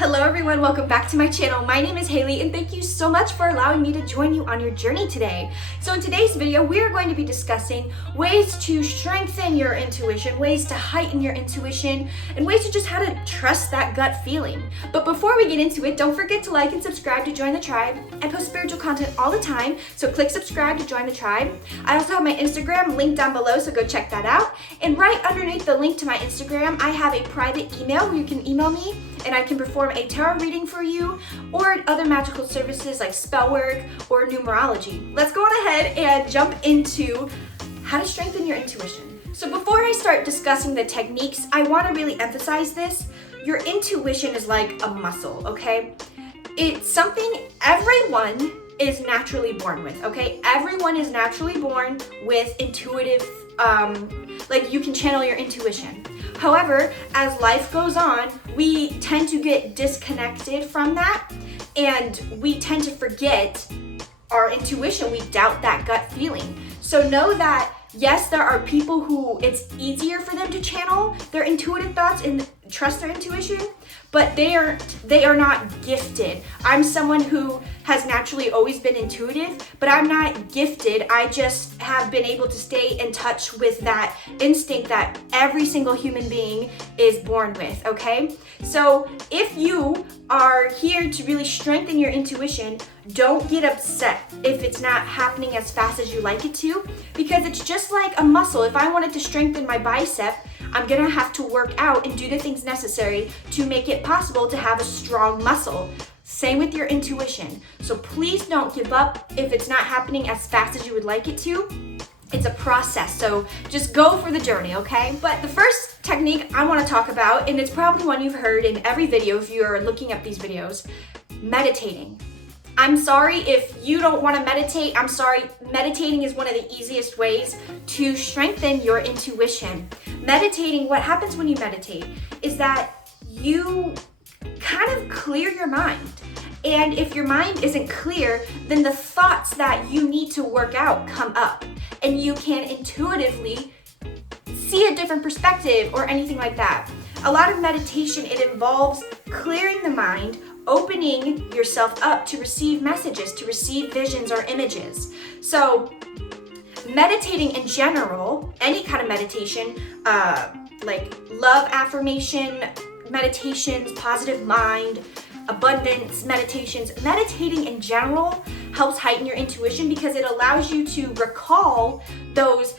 Hello everyone, welcome back to my channel. My name is Hayley and thank you so much for allowing me to join you on your journey today. So in today's video, we are going to be discussing ways to strengthen your intuition, ways to heighten your intuition, and ways to just how to trust that gut feeling. But before we get into it, don't forget to like and subscribe to join the tribe. I post spiritual content all the time, so click subscribe to join the tribe. I also have my Instagram linked down below, so go check that out. And right underneath the link to my Instagram, I have a private email where you can email me and I can perform a tarot reading for you or other magical services like spell work or numerology. Let's go on ahead and jump into how to strengthen your intuition. So before I start discussing the techniques, I want to really emphasize this. Your intuition is like a muscle, okay? It's something everyone is naturally born with, okay? Everyone is naturally born with intuitive, like you can channel your intuition. However, as life goes on, we tend to get disconnected from that and we tend to forget our intuition. We doubt that gut feeling. So know that yes, there are people who it's easier for them to channel their intuitive thoughts and trust their intuition, but they are not gifted. I'm someone who has naturally always been intuitive, but I'm not gifted. I just have been able to stay in touch with that instinct that every single human being is born with, okay? So if you are here to really strengthen your intuition, don't get upset if it's not happening as fast as you like it to, because it's just like a muscle. If I wanted to strengthen my bicep, I'm gonna have to work out and do the things necessary to make it possible to have a strong muscle. Same with your intuition. So please don't give up if it's not happening as fast as you would like it to. It's a process, so just go for the journey, okay? But the first technique I wanna talk about, and it's probably one you've heard in every video if you're looking up these videos, meditating. I'm sorry if you don't want to meditate. I'm sorry. Meditating is one of the easiest ways to strengthen your intuition. Meditating, what happens when you meditate is that you kind of clear your mind. And if your mind isn't clear, then the thoughts that you need to work out come up. And you can intuitively see a different perspective or anything like that. A lot of meditation, it involves clearing the mind, opening yourself up to receive messages, to receive visions or images. So meditating in general, any kind of meditation, like love affirmation meditations, positive mind, abundance meditations, meditating in general helps heighten your intuition because it allows you to recall those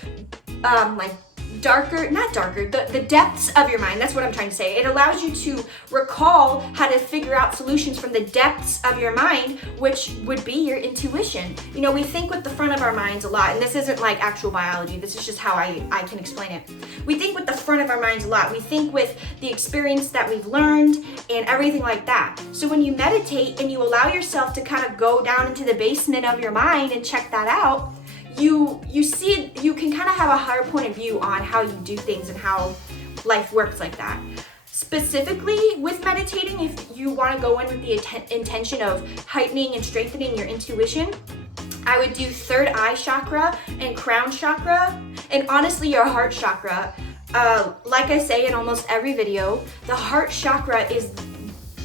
the depths of your mind. That's what I'm trying to say. It allows you to recall how to figure out solutions from the depths of your mind, which would be your intuition. You know, we think with the front of our minds a lot, and this isn't like actual biology, this is just how I can explain it. We think with the front of our minds a lot. We think with the experience that we've learned and everything like that. So when you meditate and you allow yourself to kind of go down into the basement of your mind and check that out, you see, you can kind of have a higher point of view on how you do things and how life works like that. Specifically with meditating, if you want to go in with the intention of heightening and strengthening your intuition, I would do third eye chakra and crown chakra, and honestly your heart chakra. Like I say in almost every video, the heart chakra is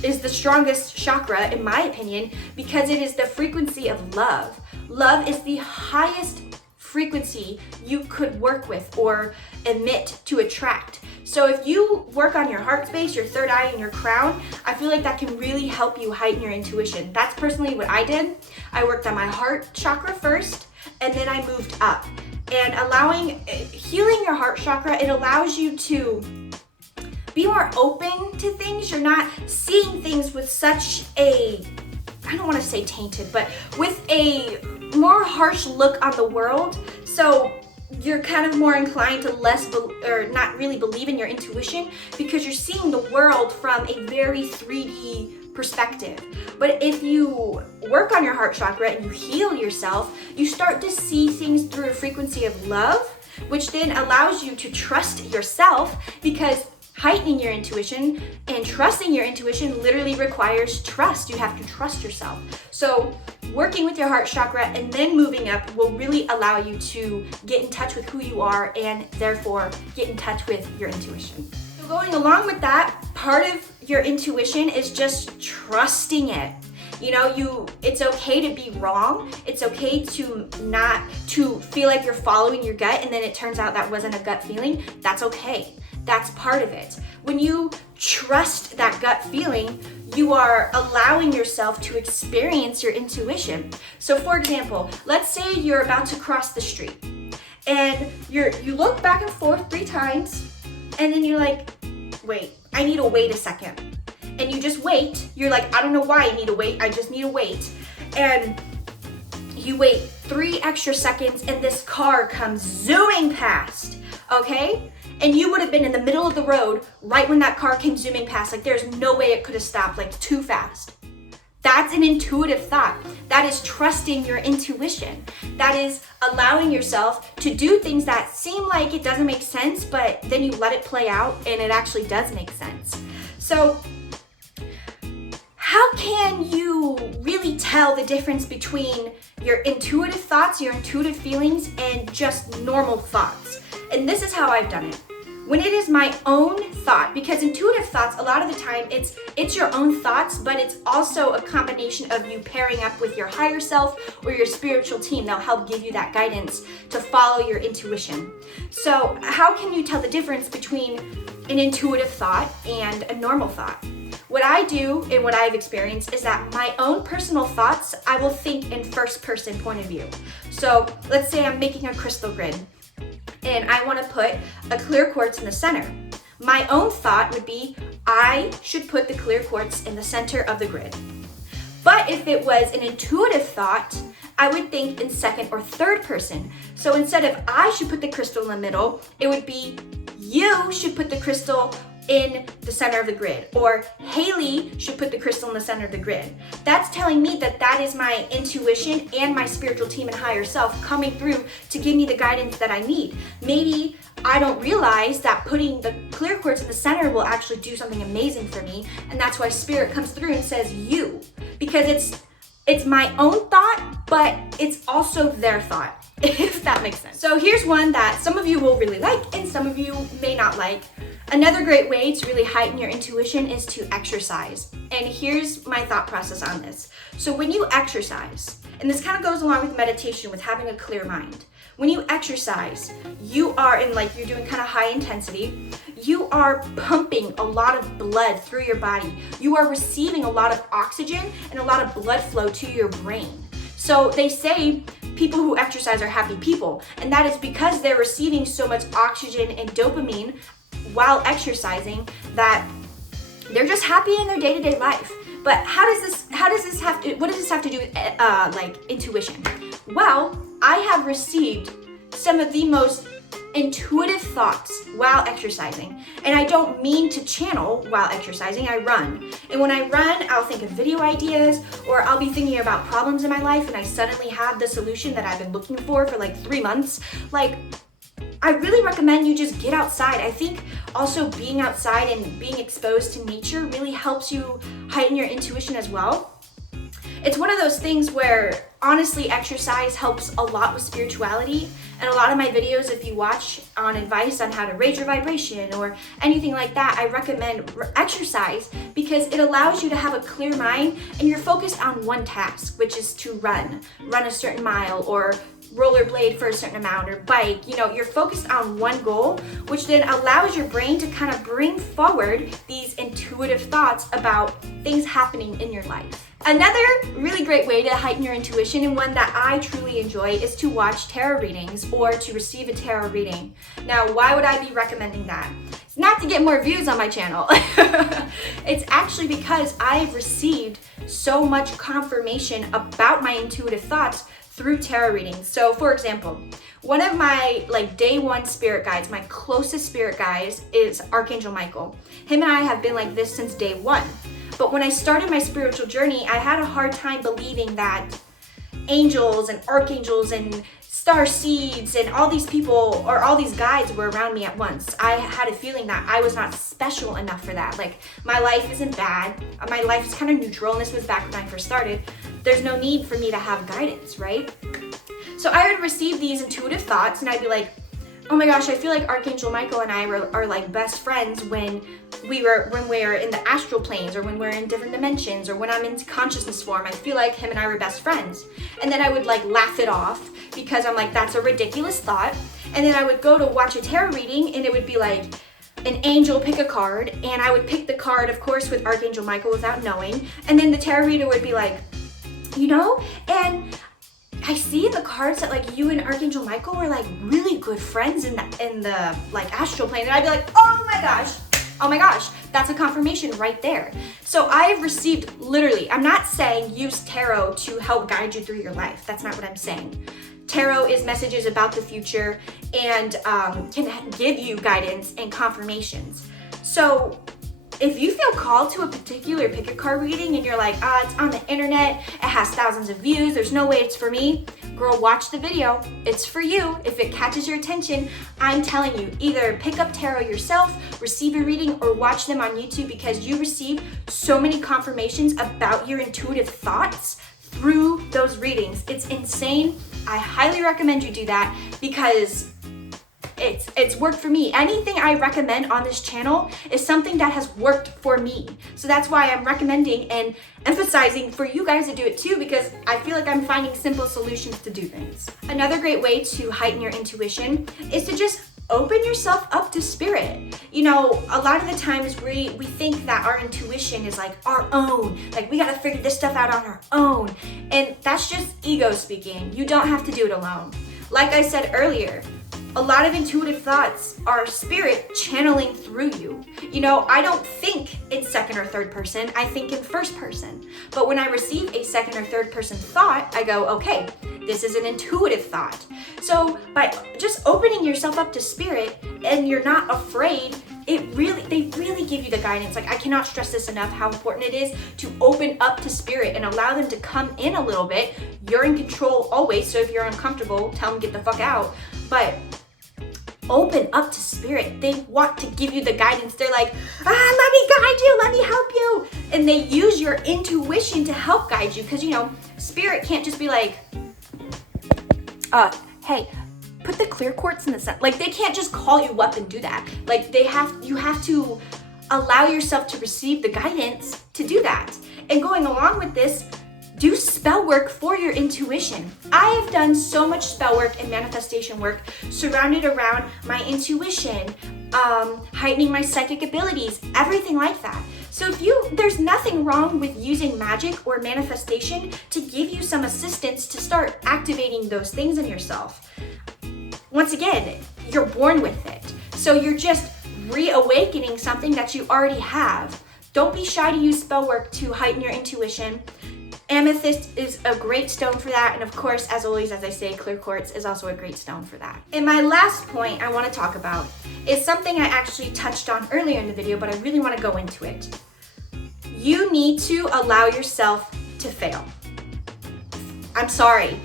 the strongest chakra in my opinion because it is the frequency of love. Love is the highest frequency you could work with or emit to attract. So if you work on your heart space, your third eye, and your crown, I feel like that can really help you heighten your intuition. That's personally what I did. I worked on my heart chakra first, and then I moved up. And healing your heart chakra, it allows you to be more open to things. You're not seeing things with such a, I don't want to say tainted, but with a more harsh look on the world. So you're kind of more inclined to not really believe in your intuition because you're seeing the world from a very 3D perspective. But if you work on your heart chakra and you heal yourself, you start to see things through a frequency of love, which then allows you to trust yourself because heightening your intuition and trusting your intuition literally requires trust. You have to trust yourself. So working with your heart chakra and then moving up will really allow you to get in touch with who you are and therefore get in touch with your intuition. So going along with that, part of your intuition is just trusting it. You know, it's okay to be wrong. It's okay to feel like you're following your gut and then it turns out that wasn't a gut feeling. That's okay. That's part of it. When you trust that gut feeling, you are allowing yourself to experience your intuition. So for example, let's say you're about to cross the street and you look back and forth 3 times and then you're like, wait, I need to wait a second. And you just wait. You're like, I don't know why I need to wait. I just need to wait. And you wait 3 extra seconds and this car comes zooming past, okay? And you would have been in the middle of the road right when that car came zooming past. Like there's no way it could have stopped, like too fast. That's an intuitive thought. That is trusting your intuition. That is allowing yourself to do things that seem like it doesn't make sense, but then you let it play out and it actually does make sense. So how can you really tell the difference between your intuitive thoughts, your intuitive feelings, and just normal thoughts? And this is how I've done it. When it is my own thought, because intuitive thoughts, a lot of the time, it's your own thoughts, but it's also a combination of you pairing up with your higher self or your spiritual team. They'll help give you that guidance to follow your intuition. So how can you tell the difference between an intuitive thought and a normal thought? What I do and what I've experienced is that my own personal thoughts, I will think in first person point of view. So let's say I'm making a crystal grid and I want to put a clear quartz in the center. My own thought would be, I should put the clear quartz in the center of the grid. But if it was an intuitive thought, I would think in second or third person. So instead of I should put the crystal in the middle, it would be you should put the crystal in the center of the grid, or Hayley should put the crystal in the center of the grid. That's telling me that that is my intuition and my spiritual team and higher self coming through to give me the guidance that I need. Maybe I don't realize that putting the clear quartz in the center will actually do something amazing for me, and that's why spirit comes through and says you, because it's my own thought, but it's also their thought, if that makes sense. So here's one that some of you will really like and some of you may not like. Another great way to really heighten your intuition is to exercise. And here's my thought process on this. So when you exercise, and this kind of goes along with meditation, with having a clear mind. When you exercise, you are you're doing kind of high intensity, you are pumping a lot of blood through your body. You are receiving a lot of oxygen and a lot of blood flow to your brain. So they say people who exercise are happy people, and that is because they're receiving so much oxygen and dopamine while exercising that they're just happy in their day-to-day life. But what does this have to do with intuition? Well, I have received some of the most intuitive thoughts while exercising. And I don't mean to channel while exercising, I run. And when I run, I'll think of video ideas, or I'll be thinking about problems in my life and I suddenly have the solution that I've been looking for like 3 months. I really recommend you just get outside. I think also being outside and being exposed to nature really helps you heighten your intuition as well. It's one of those things where honestly exercise helps a lot with spirituality, and a lot of my videos, if you watch on advice on how to raise your vibration or anything like that, I recommend exercise because it allows you to have a clear mind and you're focused on one task, which is to run a certain mile or rollerblade for a certain amount or bike. You're focused on one goal, which then allows your brain to kind of bring forward these intuitive thoughts about things happening in your life. Another really great way to heighten your intuition, and one that I truly enjoy, is to watch tarot readings or to receive a tarot reading. Now, why would I be recommending that? It's not to get more views on my channel. It's actually because I've received so much confirmation about my intuitive thoughts through tarot readings. So for example, one of my day one spirit guides, my closest spirit guides, is Archangel Michael. Him and I have been like this since day one. But when I started my spiritual journey, I had a hard time believing that angels and archangels and starseeds and all these people or all these guides were around me at once. I had a feeling that I was not special enough for that. My life isn't bad. My life is kind of neutral, and this was back when I first started. There's no need for me to have guidance, right? So I would receive these intuitive thoughts and I'd be like, oh my gosh, I feel like Archangel Michael and I are like best friends when we're in the astral planes, or when we're in different dimensions, or when I'm in consciousness form. I feel like him and I were best friends. And then I would like laugh it off because I'm like, that's a ridiculous thought. And then I would go to watch a tarot reading and it would be like, an angel pick a card, and I would pick the card, of course, with Archangel Michael without knowing. And then the tarot reader would be like, you know, and I see in the cards that like you and Archangel Michael were like really good friends in the like astral plane. And I'd be like, oh my gosh, that's a confirmation right there. So I've received, literally, I'm not saying use tarot to help guide you through your life. That's not what I'm saying. Tarot is messages about the future and can give you guidance and confirmations. So if you feel called to a particular pick a card reading and you're like, it's on the internet, it has thousands of views, there's no way it's for me, girl, watch the video. It's for you. If it catches your attention, I'm telling you, either pick up tarot yourself, receive a reading, or watch them on YouTube, because you receive so many confirmations about your intuitive thoughts through those readings. It's insane. I highly recommend you do that because it's worked for me. Anything I recommend on this channel is something that has worked for me. So that's why I'm recommending and emphasizing for you guys to do it too, because I feel like I'm finding simple solutions to do things. Another great way to heighten your intuition is to just open yourself up to spirit. You know, a lot of the times we think that our intuition is like our own, like we gotta figure this stuff out on our own. And that's just ego speaking. You don't have to do it alone. Like I said earlier, a lot of intuitive thoughts are spirit channeling through you. You know, I don't think in second or third person, I think in first person. But when I receive a second or third person thought, I go, okay, this is an intuitive thought. So by just opening yourself up to spirit and you're not afraid, they really give you the guidance. Like, I cannot stress this enough, how important it is to open up to spirit and allow them to come in a little bit. You're in control always, so if you're uncomfortable, tell them get the fuck out. But open up to spirit. They want to give you the guidance. They're like, let me guide you, let me help you. And they use your intuition to help guide you, because, you know, spirit can't just be like, hey, put the clear quartz in the sun. Like, they can't just call you up and do that. Like, you have to allow yourself to receive the guidance to do that. And going along with this, do spell work for your intuition. I have done so much spell work and manifestation work surrounded around my intuition, heightening my psychic abilities, everything like that. So there's nothing wrong with using magic or manifestation to give you some assistance to start activating those things in yourself. Once again, you're born with it. So you're just reawakening something that you already have. Don't be shy to use spell work to heighten your intuition. Amethyst is a great stone for that. And of course, as always, as I say, clear quartz is also a great stone for that. And my last point I want to talk about is something I actually touched on earlier in the video, but I really want to go into it. You need to allow yourself to fail. I'm sorry.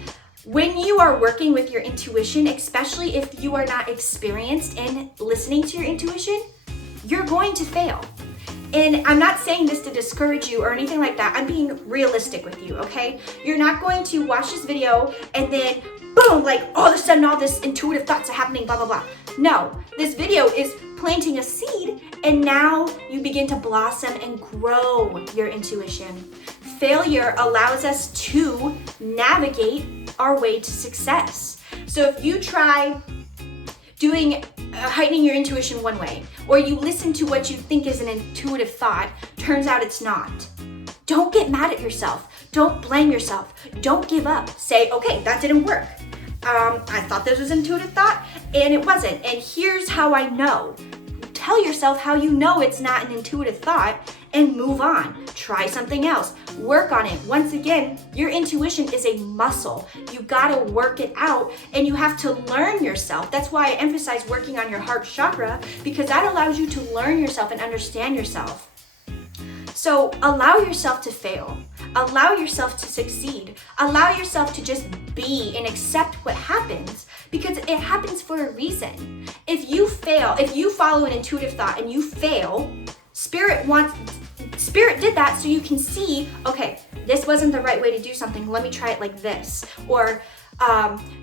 When you are working with your intuition, especially if you are not experienced in listening to your intuition, you're going to fail. And I'm not saying this to discourage you or anything like that. I'm being realistic with you, okay? You're not going to watch this video and then boom, like all of a sudden all this intuitive thoughts are happening, blah, blah, blah. No, this video is planting a seed and now you begin to blossom and grow your intuition. Failure allows us to navigate our way to success. So if you try heightening your intuition one way, or you listen to what you think is an intuitive thought, turns out it's not. Don't get mad at yourself. Don't blame yourself. Don't give up. Say, okay, that didn't work. I thought this was an intuitive thought and it wasn't. And here's how I know. Tell yourself how you know it's not an intuitive thought and move on. Try something else. Work on it. Once again, your intuition is a muscle. You gotta work it out and you have to learn yourself. That's why I emphasize working on your heart chakra, because that allows you to learn yourself and understand yourself. So allow yourself to fail. Allow yourself to succeed. Allow yourself to just be and accept what happens, because it happens for a reason. If you fail, if you follow an intuitive thought and you fail, Spirit did that so you can see, okay, this wasn't the right way to do something. Let me try it like this. Or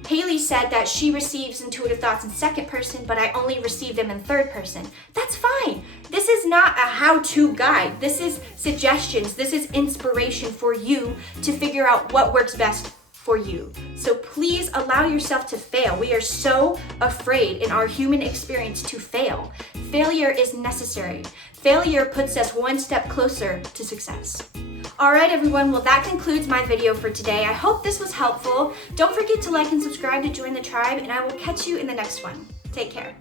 Hayley said that she receives intuitive thoughts in second person, but I only receive them in third person. That's fine. This is not a how-to guide. This is suggestions. This is inspiration for you to figure out what works best for you. So please allow yourself to fail. We are so afraid in our human experience to fail. Failure is necessary. Failure puts us one step closer to success. All right, everyone. Well, that concludes my video for today. I hope this was helpful. Don't forget to like and subscribe to join the tribe, and I will catch you in the next one. Take care.